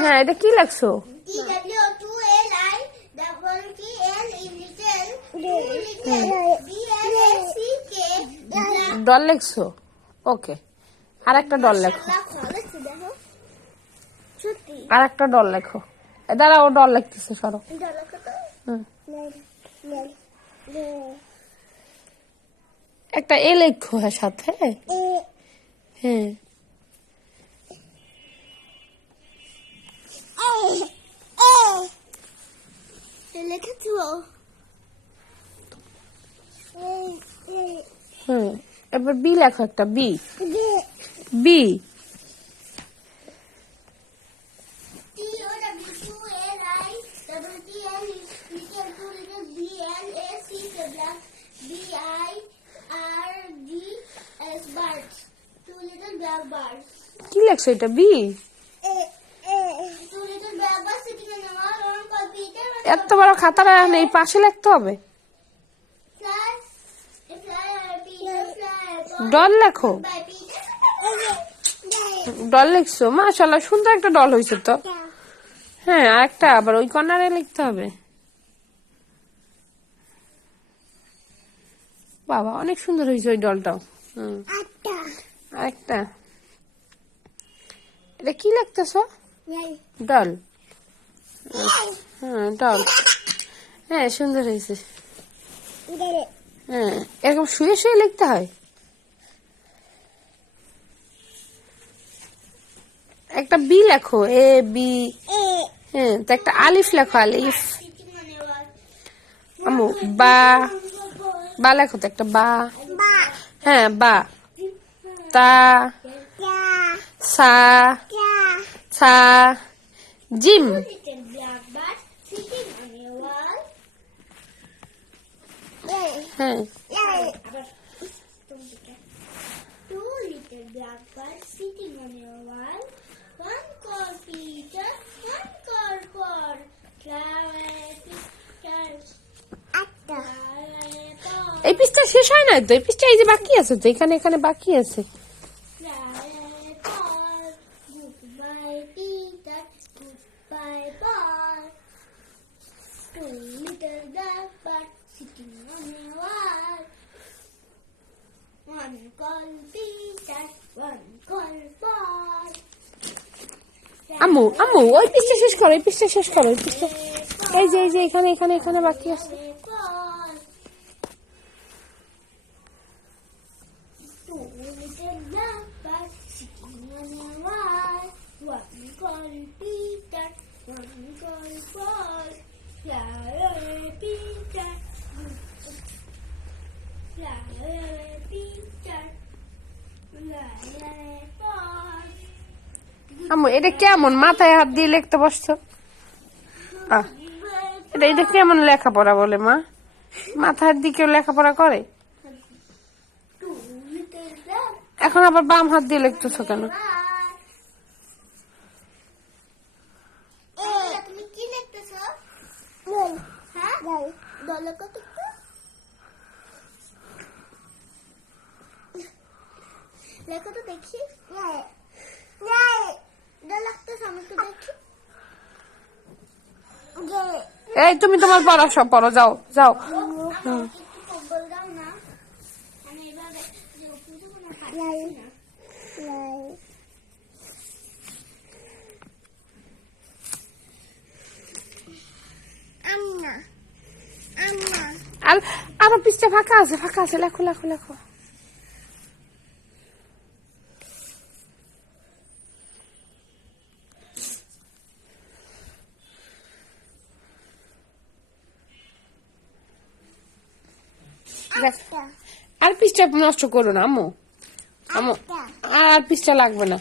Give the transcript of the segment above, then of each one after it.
হ্যাঁ, এটা কি লাগছো? ডল লেখছো? ওকে, আর একটা ডল লেখো। আর একটা ডল লেখো। দাঁড়াও, ডল লিখতেছে, সরো। একটা এ লেখো। হ্যাঁ, সাথে। হ্যাঁ, এবার বি লেখো, একটা বি। বি। কি লেখছো এটা? বি। এত বড় খাতাটা এই পাশে লিখতে হবে। ডল লেখো। ডল লিখছো? মাশাআল্লাহ, সুন্দর একটা ডল হয়েছে তো। হ্যাঁ, আর একটা আবার ওই কর্নারে লিখতে হবে। বাবা, অনেক সুন্দর হয়েছে ওই ডলটাও। আরেকটা। এটা কি লিখতেছ? ডল। হ্যাঁ, ডল। হ্যাঁ, সুন্দর হয়েছে। হ্যাঁ, এরকম শুয়ে শুয়ে লিখতে হয়। একটা বি লেখো, এ বি। হ্যাঁ, তো একটা আলিফ লেখো, আলিফ। আমু, বা। বা লেখো তো, একটা বা। হ্যাঁ, বা। তা, সা, ছা, জিম। হ্যাঁ, এই পৃষ্ঠা শেষ হয় নাই তো, এই পৃষ্ঠা এই যে বাকি আছে তো, এখানে এখানে বাকি আছে। আম্মু, আম্মু, ওই পৃষ্ঠা শেষ করো, এই পৃষ্ঠা শেষ করো, এই পৃষ্ঠা। এই যে, এই যে, এখানে এখানে এখানে বাকি আছে। আম্মু, এটা কেমন মাথায় হাত দিয়ে লিখতে বসছো? এটা এটা কেমন লেখাপড়া বলে মা? মাথায় হাত দিয়ে কেউ লেখাপড়া করে? এখন আবার বাম হাত দিয়ে লিখতেছো কেন? তুমি কি লিখতেছো? হ্যাঁ, লেখো তো দেখি। এই, তুমি তোমার পড়া সব পড়ো, যাও যাও। আর আরো পৃষ্ঠা ফাঁকা আছে, ফাঁকা আছে, লেখো লেখো লেখো। আর পৃষ্ঠা নষ্ট করো না আম্মু। আম্মু, আর পৃষ্ঠা লাগবে না।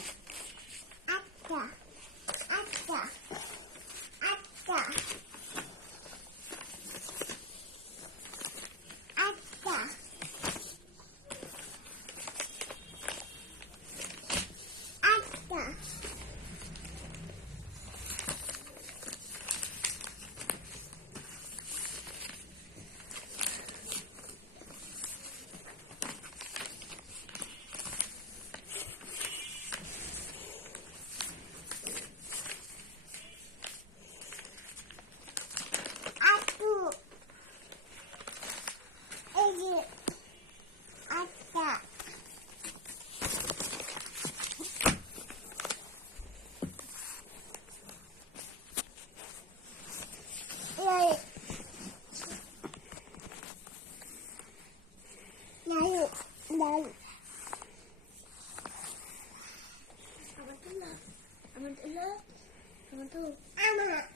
শুধু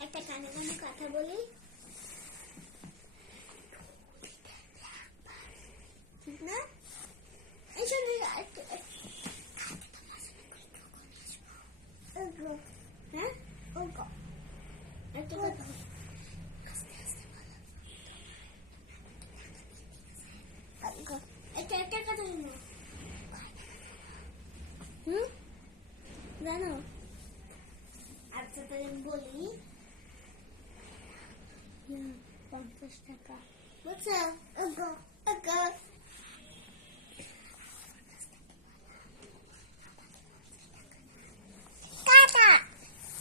একটা কানে কানে কথা বলি। ঠিক না? এই শোনো, হ্যাঁ একটা কথা একটা কথা শোনো। জানো, আচ্ছা তাহলে আমি বলি। 50 টাকা বুঝছো?